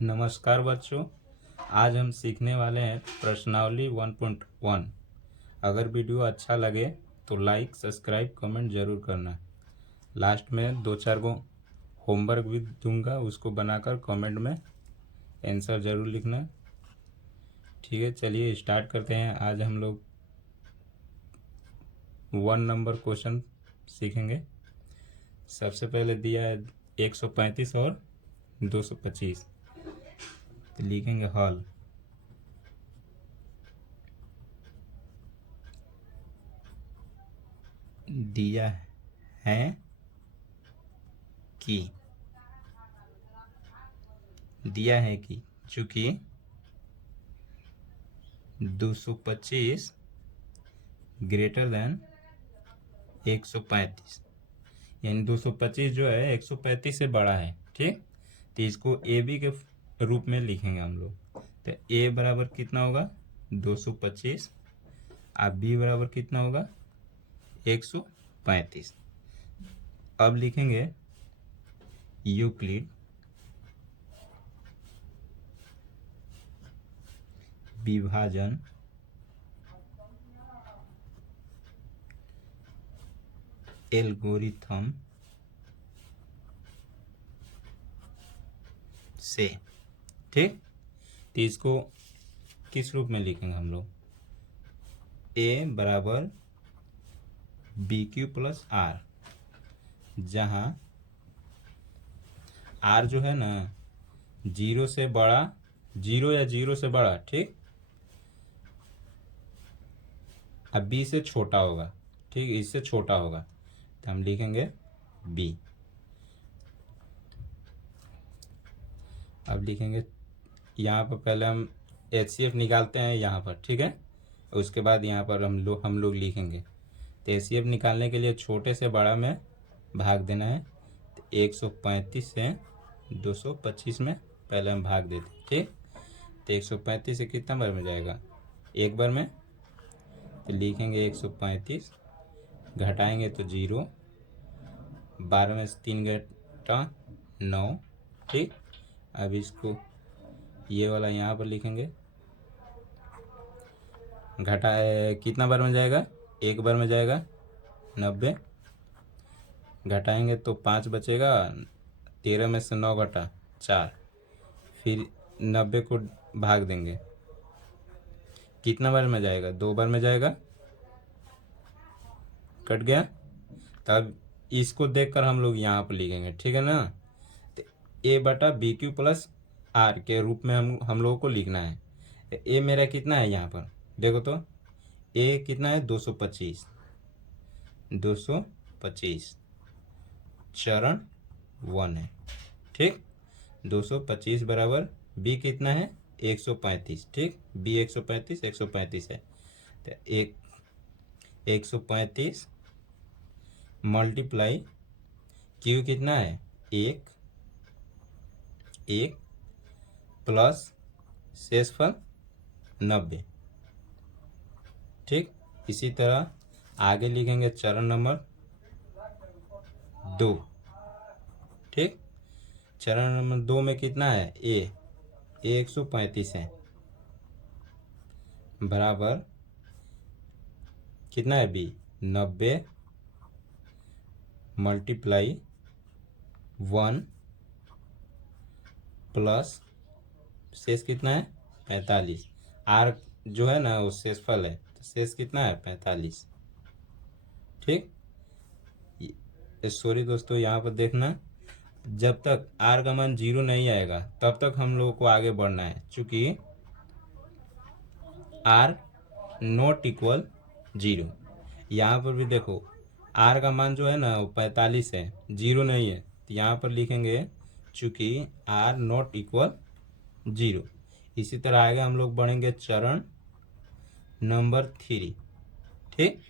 नमस्कार बच्चों, आज हम सीखने वाले हैं प्रश्नावली 1.1। अगर वीडियो अच्छा लगे तो लाइक, सब्सक्राइब, कमेंट जरूर करना। लास्ट में 2-4 को होमवर्क भी दूंगा, उसको बनाकर कमेंट में आंसर जरूर लिखना। ठीक है, चलिए स्टार्ट करते हैं। आज हम लोग 1 नंबर क्वेश्चन सीखेंगे। सबसे पहले दिया है 135 और 225। लिखेंगे हल। दिया है कि चूंकि 225 ग्रेटर देन 135, यानी 225 जो है 135 से बड़ा है। ठीक, तो इसको ए बी के रूप में लिखेंगे हम लोग। तो ए बराबर कितना होगा 225, और बी बराबर कितना होगा 135। अब लिखेंगे यूक्लिड विभाजन एल्गोरिथम से। ठीक, तो इसको किस रूप में लिखेंगे हम लोग? ए बराबर बी क्यू प्लस आर, जहां आर जो है ना जीरो से बड़ा, जीरो या जीरो से बड़ा, ठीक, अब बी से छोटा होगा। ठीक, इससे छोटा होगा तो हम लिखेंगे बी। अब लिखेंगे यहाँ पर पहले हम HCF निकालते हैं यहाँ पर। ठीक है, उसके बाद यहाँ पर हम लोग लिखेंगे। तो HCF निकालने के लिए छोटे से बड़ा में भाग देना है। तो 135 से 225 में पहले हम भाग देते हैं। ठीक, तो 135 से कितना बार में जाएगा? एक बार में। तो लिखेंगे 135, घटाएंगे तो 0, 12 में से 3 घटा 9। ठीक, अब इसको ये वाला यहाँ पर लिखेंगे। घटा कितना बार में जाएगा? एक बार में जाएगा 90, घटाएंगे तो 5 बचेगा। 13 में से 9 घटा 4, फिर 90 को भाग देंगे। कितना बार में जाएगा? 2 बार में जाएगा, कट गया। तब इसको देखकर हम लोग यहाँ पर लिखेंगे। ठीक है ना, तो ए बटा बी क्यू प्लस आर के रूप में हम लोगों को लिखना है। ए मेरा कितना है यहाँ पर देखो तो, ए कितना है 225, 225 चरण 1 है। ठीक, 225 बराबर बी कितना है 135। ठीक, बी 135, 135 है। तो 135 मल्टीप्लाई क्यू कितना है 1 प्लस शेषफल 90। ठीक, इसी तरह आगे लिखेंगे चरण नंबर 2। ठीक, चरण नंबर 2 में कितना है? ए 135 है, बराबर कितना है बी 90 मल्टीप्लाई 1 प्लस शेष कितना है 45। आर जो है ना वो शेषफल है, तो शेष कितना है 45। ठीक, सॉरी दोस्तों, यहाँ पर देखना, जब तक आर का मान 0 नहीं आएगा तब तक हम लोगों को आगे बढ़ना है। चूंकि आर नॉट इक्वल 0, यहाँ पर भी देखो आर का मान जो है ना वो 45 है, 0 नहीं है। तो यहाँ पर लिखेंगे चूंकि आर नॉट इक्वल 0। इसी तरह आगे हम लोग बढ़ेंगे चरण नंबर 3। ठीक,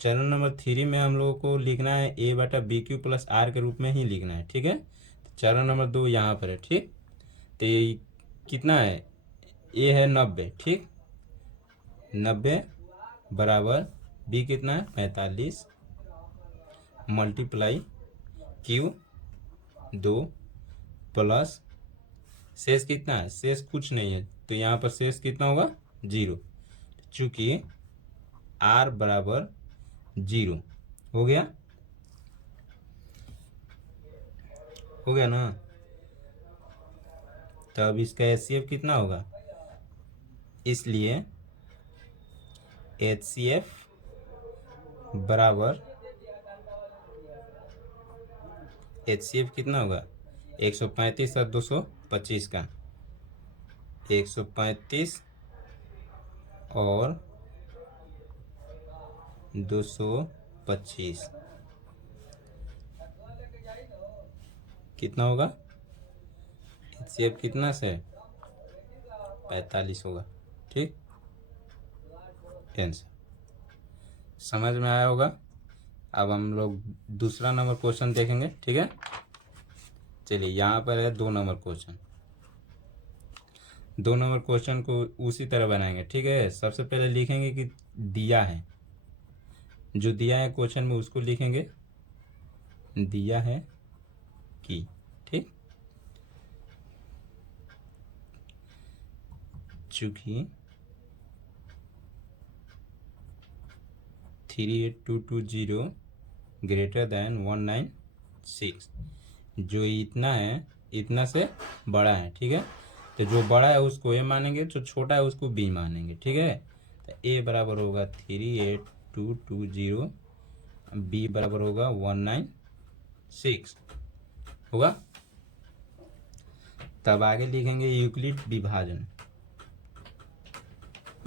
चरण नंबर 3 में हम लोगों को लिखना है ए बटा बी क्यू प्लस आर के रूप में ही लिखना है। ठीक है, तो चरण नंबर 2 यहाँ पर है। ठीक, तो ये कितना है? ए है 90। ठीक, 90 बराबर बी कितना है 45 मल्टीप्लाई क्यू 2 प्लस शेष कितना है, शेष कुछ नहीं है, तो यहाँ पर शेष कितना होगा 0, चूंकि r बराबर 0 हो गया, हो गया ना। तो अब इसका HCF कितना होगा, इसलिए HCF बराबर HCF कितना होगा 135 और 225 का, 135 और 225 कितना होगा, HCF कितना से 45 होगा। ठीक, आंसर समझ में आया होगा। अब हम लोग दूसरा नंबर क्वेश्चन देखेंगे। ठीक है, चलिए यहाँ पर है 2 नंबर क्वेश्चन। 2 नंबर क्वेश्चन को उसी तरह बनाएंगे। ठीक है, सबसे पहले लिखेंगे कि दिया है, जो दिया है क्वेश्चन में उसको लिखेंगे दिया है कि। ठीक, चूंकि 38220 ग्रेटर देन 196, जो इतना है इतना से बड़ा है। ठीक है, तो जो बड़ा है उसको ए मानेंगे, जो छोटा है उसको बी मानेंगे। ठीक है, तो ए बराबर होगा 38220, बी बराबर होगा 196 होगा। तब आगे लिखेंगे यूक्लिड विभाजन,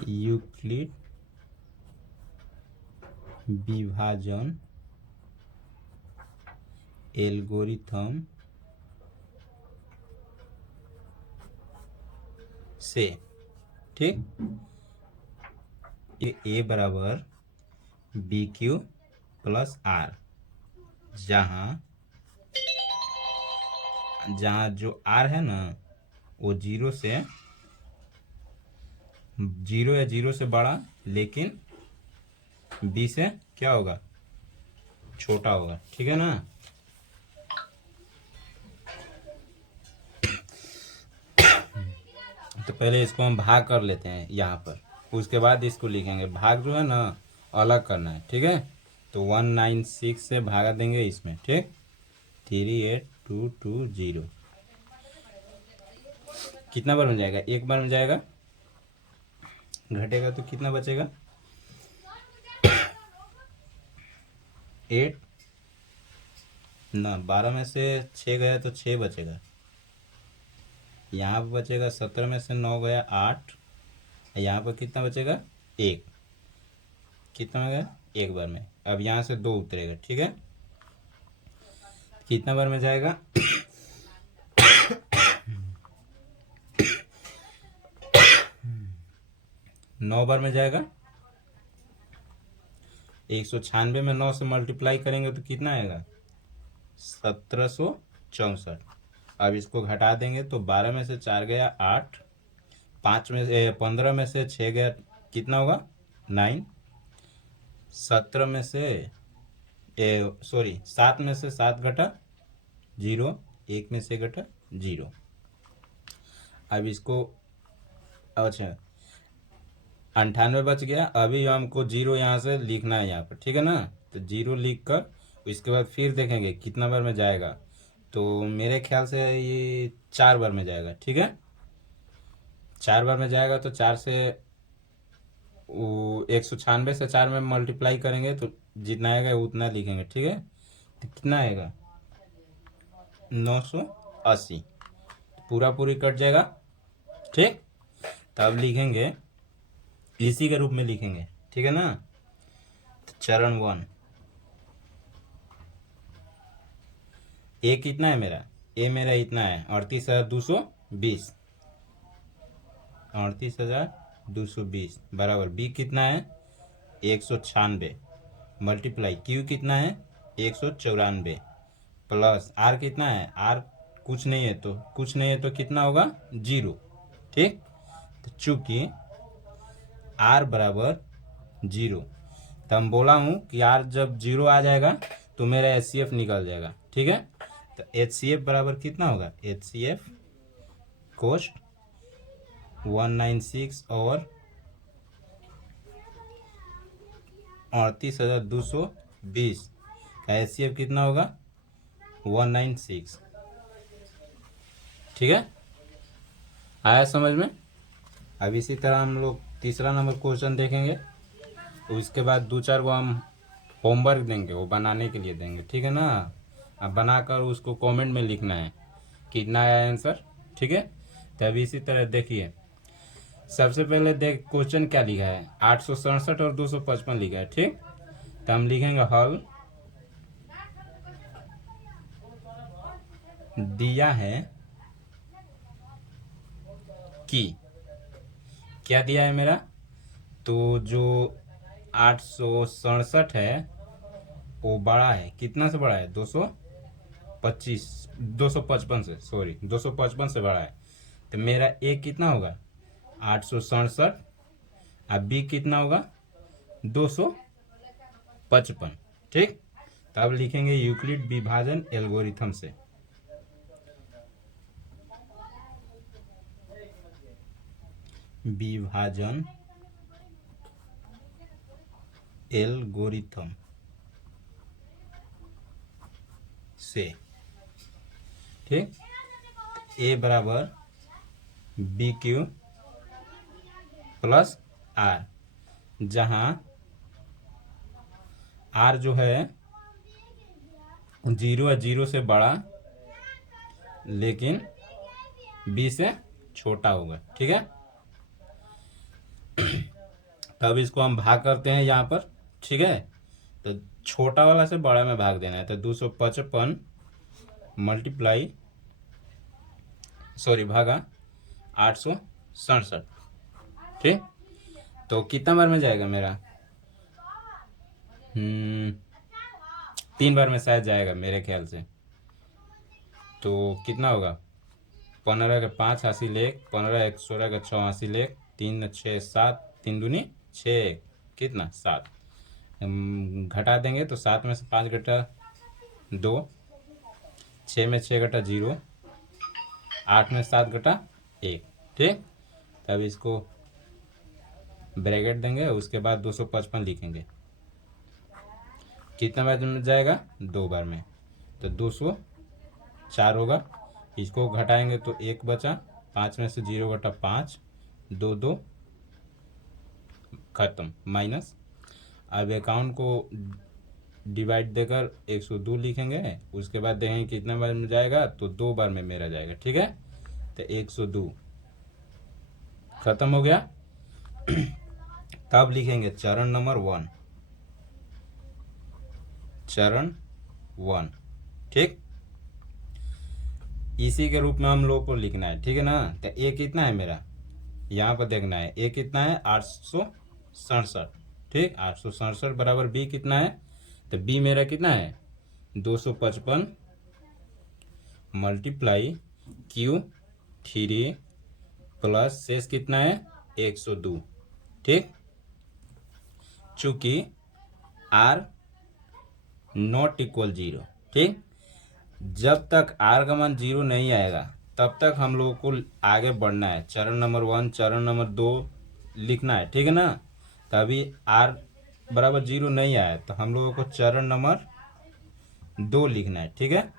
यूक्लिड विभाजन एल्गोरिथम से। ठीक, ए बराबर बी क्यू प्लस आर, जहाँ जो आर है ना वो 0 या 0 से बड़ा, लेकिन बी से क्या होगा, छोटा होगा। ठीक है ना। तो पहले इसको हम भाग कर लेते हैं यहाँ पर, उसके बाद इसको लिखेंगे। भाग जो है ना अलग करना है। ठीक है, तो 196 से भागा देंगे इसमें। ठीक, 38220 कितना बार में जाएगा, एक बार में जाएगा, घटेगा तो कितना बचेगा 8 ना, 12 में से 6 गया तो 6 बचेगा, यहाँ पर बचेगा 17 में से 9 गया 8, यहाँ पर कितना बचेगा 1, कितना हो गया एक बार में। अब यहाँ से 2 उतरेगा। ठीक है, कितना बार में जाएगा 9 बार में जाएगा। 196 में 9 से मल्टीप्लाई करेंगे तो कितना आएगा 1764। अब इसको घटा देंगे तो 12 में से 4 गया 8, 5 में से 15 में से 6 गया कितना होगा 9, 17 में से 7 में से 7 घटा 0, 1 में से घटा 0। अब इसको अच्छा 98 बच गया। अभी हमको 0 यहाँ से लिखना है यहाँ पर। ठीक है ना, तो 0 लिख कर इसके बाद फिर देखेंगे कितना बार में जाएगा। तो मेरे ख्याल से ये 4 बार में जाएगा। ठीक है, 4 बार में जाएगा तो 4 से 196 से 4 में मल्टीप्लाई करेंगे तो जितना आएगा उतना लिखेंगे। ठीक है, तो कितना आएगा 980, पूरा पूरी कट जाएगा। ठीक, तब लिखेंगे इसी के रूप में लिखेंगे। ठीक है ना, तो चरण 1 ए कितना है मेरा, ए मेरा इतना है 38,220, 38,220 बराबर बी कितना है 196 मल्टीप्लाई क्यू कितना है 194 प्लस आर कितना है, आर कुछ नहीं है तो कितना होगा 0। ठीक, तो चूंकि आर बराबर 0, तो हम बोला हूँ कि आर जब 0 आ जाएगा तो मेरा HCF निकल जाएगा। ठीक है, तो HCF बराबर कितना होगा, HCF कॉस्ट 196 और 38,220 का HCF कितना होगा 196। ठीक है, आया समझ में। अब इसी तरह हम लोग तीसरा नंबर क्वेश्चन देखेंगे, उसके बाद दो चार वो हम होमवर्क देंगे, वो बनाने के लिए देंगे, ठीक है ना। अब बनाकर उसको कमेंट में लिखना है कितना आया आंसर, ठीक है। तब इसी तरह देखिए, सबसे पहले देख क्वेश्चन क्या लिखा है, 867 और 255 लिखा है, ठीक। तो हम लिखेंगे हल दिया है कि, क्या दिया है मेरा, तो जो 867 है वो बड़ा है, कितना से बड़ा है 255 से, सॉरी 255 से बड़ा है। तो मेरा ए कितना होगा 867, अब बी कितना होगा 255, ठीक। तब लिखेंगे यूक्लिड विभाजन एल्गोरिथम से, विभाजन एल्गोरिथम से, ठीक। ए बराबर बी क्यू प्लस आर, जहां आर जो है 0 है, 0 से बड़ा लेकिन बी से छोटा होगा, ठीक है। तब इसको हम भाग करते हैं यहाँ पर, ठीक है। तो छोटा वाला से बड़ा में भाग देना है, तो 255 मल्टीप्लाई सॉरी भागा 867, ठीक। तो कितना बार में जाएगा मेरा, 3 बार में शायद जाएगा मेरे ख्याल से। तो कितना होगा 15 के 5 हासिल 1, 15 1 16 के 6 हासिल 1, 3 6 7, 3 दूनी 6, कितना 7, घटा देंगे तो 7 में से 5 घटा 2, 6 में 6 घटा 0, 8 में 7 घटा 1, ठीक। तब इसको ब्रैकेट देंगे, उसके बाद 255 लिखेंगे, कितना बार में जाएगा 2 बार में, तो 204 होगा। इसको घटाएंगे तो 1 बचा, 5 में से 0 घटा 5, 2 2 खत्म, माइनस। अब अकाउंट को डिवाइड देकर 102 लिखेंगे, उसके बाद देखेंगे कितना बार में जाएगा, तो 2 बार में मेरा जाएगा, ठीक है। तो 102 खत्म हो गया। तब लिखेंगे चरण नंबर 1, चरण 1, ठीक। इसी के रूप में हम लोग को लिखना है, ठीक है ना। तो ए कितना है मेरा, यहाँ पर देखना है ए कितना है 867, ठीक। 867 बराबर बी कितना है, तो बी मेरा कितना है 255 मल्टीप्लाई क्यू 3 प्लस शेष कितना है 102, ठीक। चूंकि आर नॉट इक्वल 0, ठीक। जब तक आर का मान 0 नहीं आएगा तब तक हम लोगों को आगे बढ़ना है, चरण नंबर 1 चरण नंबर 2 लिखना है, ठीक है ना। तभी आर बराबर 0 नहीं आया तो हम लोगों को चरण नंबर 2 लिखना है, ठीक है।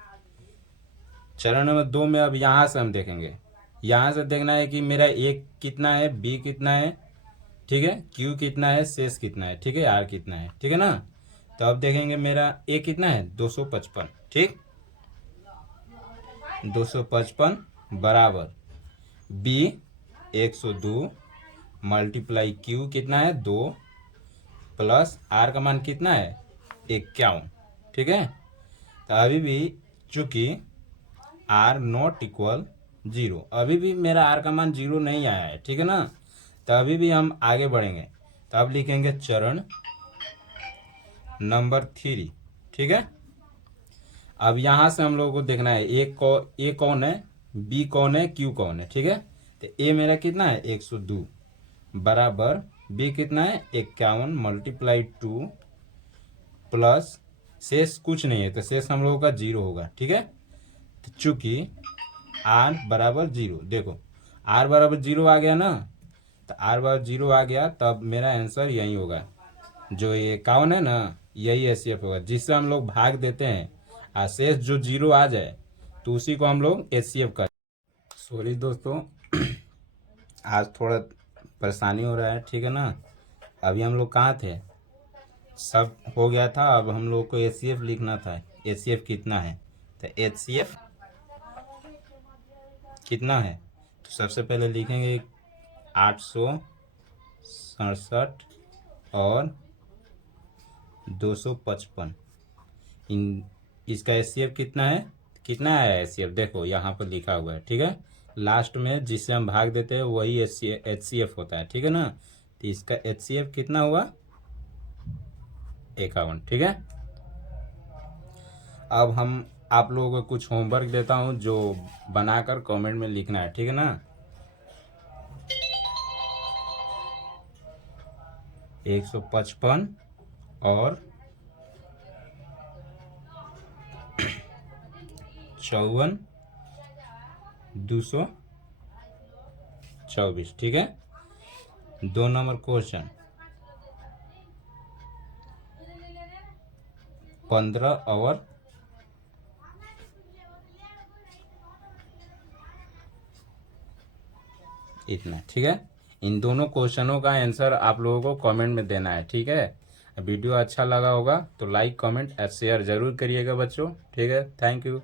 चरण नंबर 2 में अब यहाँ से हम देखेंगे, यहाँ से देखना है कि मेरा ए कितना है, बी कितना है, ठीक है, क्यू कितना है, शेष कितना है, ठीक है, आर कितना है, ठीक है ना। तो अब देखेंगे मेरा ए कितना है 255, ठीक। 255 बराबर बी 102 मल्टीप्लाई क्यू कितना है 2 प्लस आर का मान कितना है 51, ठीक है। तो अभी भी चूंकि आर नॉट इक्वल 0, अभी भी मेरा आर का मान 0 नहीं आया है, ठीक है ना। तो अभी भी हम आगे बढ़ेंगे, तो अब लिखेंगे चरण नंबर 3, ठीक है। अब यहाँ से हम लोगों को देखना है ए कौन है, बी कौन है, क्यू कौन है, ठीक है। तो ए मेरा कितना है 102 बराबर बी कितना है 51 मल्टीप्लाई 2 प्लस शेष कुछ नहीं है तो शेष हम लोगों का 0 होगा, ठीक है। तो चूंकि आर बराबर 0, देखो आर बराबर 0 आ गया ना, तो आर बराबर 0 आ गया तब मेरा आंसर यही होगा। जो ये 51 है ना, यही एचसीएफ होगा, जिससे हम लोग भाग देते हैं और शेष जो 0 आ जाए तो उसी को हम लोग एचसीएफ कर। सॉरी दोस्तों, आज थोड़ा परेशानी हो रहा है, ठीक है ना। अभी हम लोग कहाँ थे, सब हो गया था, अब हम लोग को एचसीएफ लिखना था। एचसीएफ कितना है, तो एचसीएफ कितना है, तो सबसे पहले लिखेंगे 867 और 255। इन इसका एचसीएफ कितना है, कितना है एचसीएफ देखो यहाँ पर लिखा हुआ है, ठीक है। लास्ट में जिससे हम भाग देते हैं वही एचसीएफ होता है, ठीक है ना। तो इसका एचसीएफ कितना हुआ, 51, ठीक है। अब हम आप लोगों को कुछ होमवर्क देता हूँ जो बनाकर कमेंट में लिखना है, ठीक है ना। 155 और 54 224, ठीक है। 2 नंबर क्वेश्चन 15 और 1, ठीक है। इन दोनों क्वेश्चनों का आंसर आप लोगों को कमेंट में देना है, ठीक है। वीडियो अच्छा लगा होगा तो लाइक कमेंट और शेयर जरूर करिएगा बच्चों, ठीक है। Thank you.